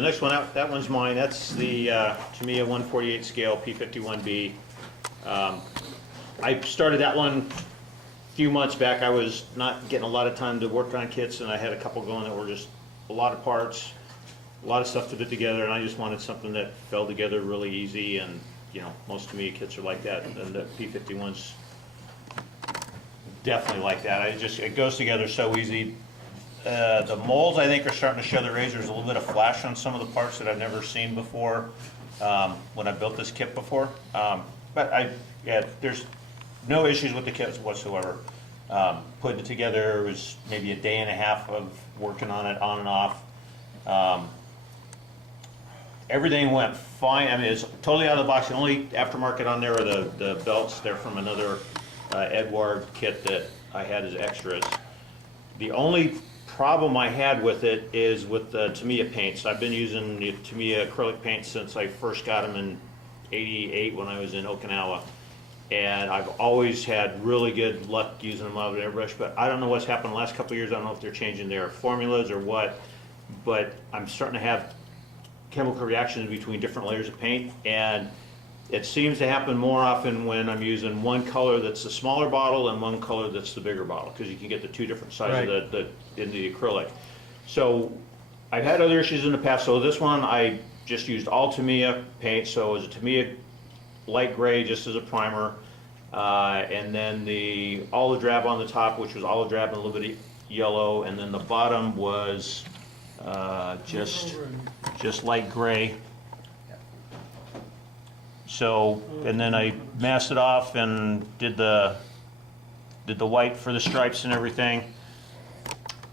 the next one out, that one's mine. That's the Tamiya 148 scale P-51B. I started that one a few months back. I was not getting a lot of time to work on kits, and I had a couple going that were just a lot of parts, a lot of stuff to put together, and I just wanted something that fell together really easy. And you know, most Tamiya kits are like that, and the P-51's definitely like that. It goes together so easy. The molds, I think, are starting to show their age. There's a little bit of flash on some of the parts that I've never seen before when I built this kit before. But there's no issues with the kit whatsoever. Putting it together was maybe a day and a half of working on it on and off. Everything went fine. I mean, it's totally out of the box. The only aftermarket on there are the belts. They're from another Edward kit that I had as extras. The only problem I had with it is with the Tamiya paints. I've been using the Tamiya acrylic paints since I first got them in '88 when I was in Okinawa, and I've always had really good luck using them out of airbrush. But I don't know what's happened the last couple of years. I don't know if they're changing their formulas or what, but I'm starting to have chemical reactions between different layers of paint, and it seems to happen more often when I'm using one color that's the smaller bottle and one color that's the bigger bottle, because you can get the two different sizes Right. in the acrylic. So I've had other issues in the past. So this one I just used all Tamiya paint. So it was a Tamiya light gray just as a primer, and then the olive drab on the top, which was olive drab and a little bit of yellow, and then the bottom was just light gray. So, and then I masked it off and did the white for the stripes and everything.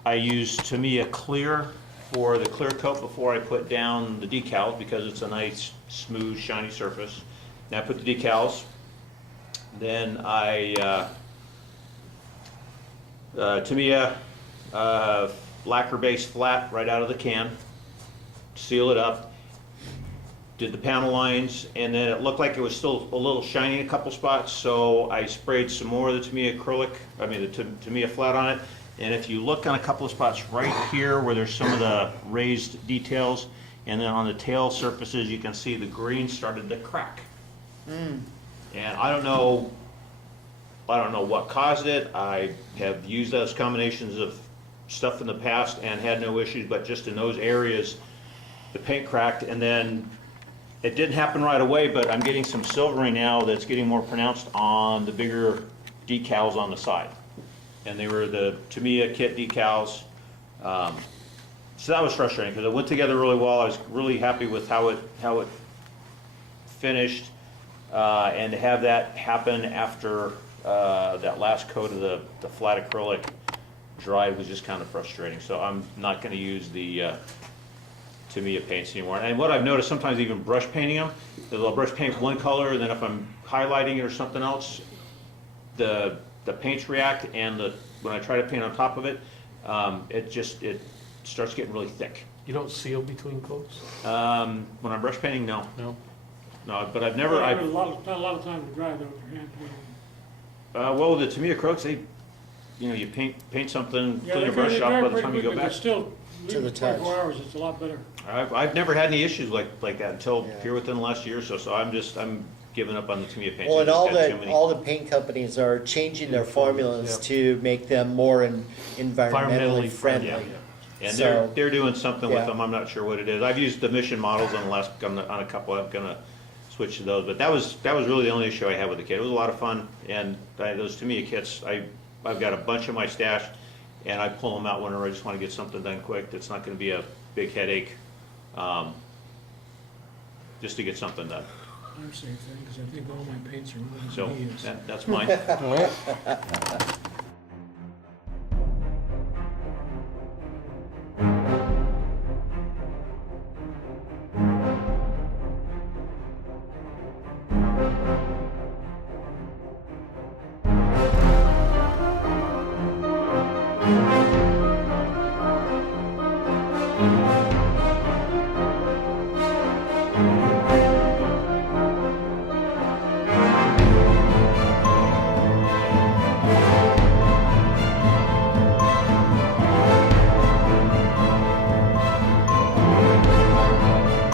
I used Tamiya clear for the clear coat before I put down the decals, because it's a nice, smooth, shiny surface. Then I put the decals. Then I Tamiya lacquer base flat right out of the can, seal it up. Did the panel lines, and then it looked like it was still a little shiny in a couple spots, so I sprayed some more of the Tamiya acrylic, the Tamiya flat on it. And if you look on a couple of spots right here where there's some of the raised details, and then on the tail surfaces you can see the green started to crack. And I don't know what caused it. I have used those combinations of stuff in the past and had no issues, but just in those areas the paint cracked. And then it didn't happen right away, but I'm getting some silvering now that's getting more pronounced on the bigger decals on the side. And they were the Tamiya kit decals. So that was frustrating because it went together really well. I was really happy with how it finished. And to have that happen after that last coat of the flat acrylic dried was just kind of frustrating. So I'm not going to use the Tamiya paints anymore. And what I've noticed, sometimes even brush painting them, they'll brush paint one color, and then if I'm highlighting it or something else, the paints react, and when I try to paint on top of it, it starts getting really thick. You don't seal between coats? When I'm brush painting, no. No, but I've never. Not a lot of time to dry though with your hand painting. Well, the Tamiya acrylics, you paint something, clean your brush off by the time you go back. Still, To the touch. 24 hours, it's a lot better. I've never had any issues like that until here within the last year or so. So I'm giving up on the Tamiya paints. Well, and I just had too many. all the paint companies are changing their formulas to make them more environmentally friendly. Yeah. And So- they're doing something with Yeah. them. I'm not sure what it is. I've used the Mission models on a couple. I'm gonna switch to those. But that was really the only issue I had with the kit. It was a lot of fun, and those Tamiya kits, I've got a bunch in my stash, and I pull them out whenever I just want to get something done quick. That's not going to be a big headache, just to get something done. I'm saying thing, because I think all my paints are really So Tamiya's. that's mine.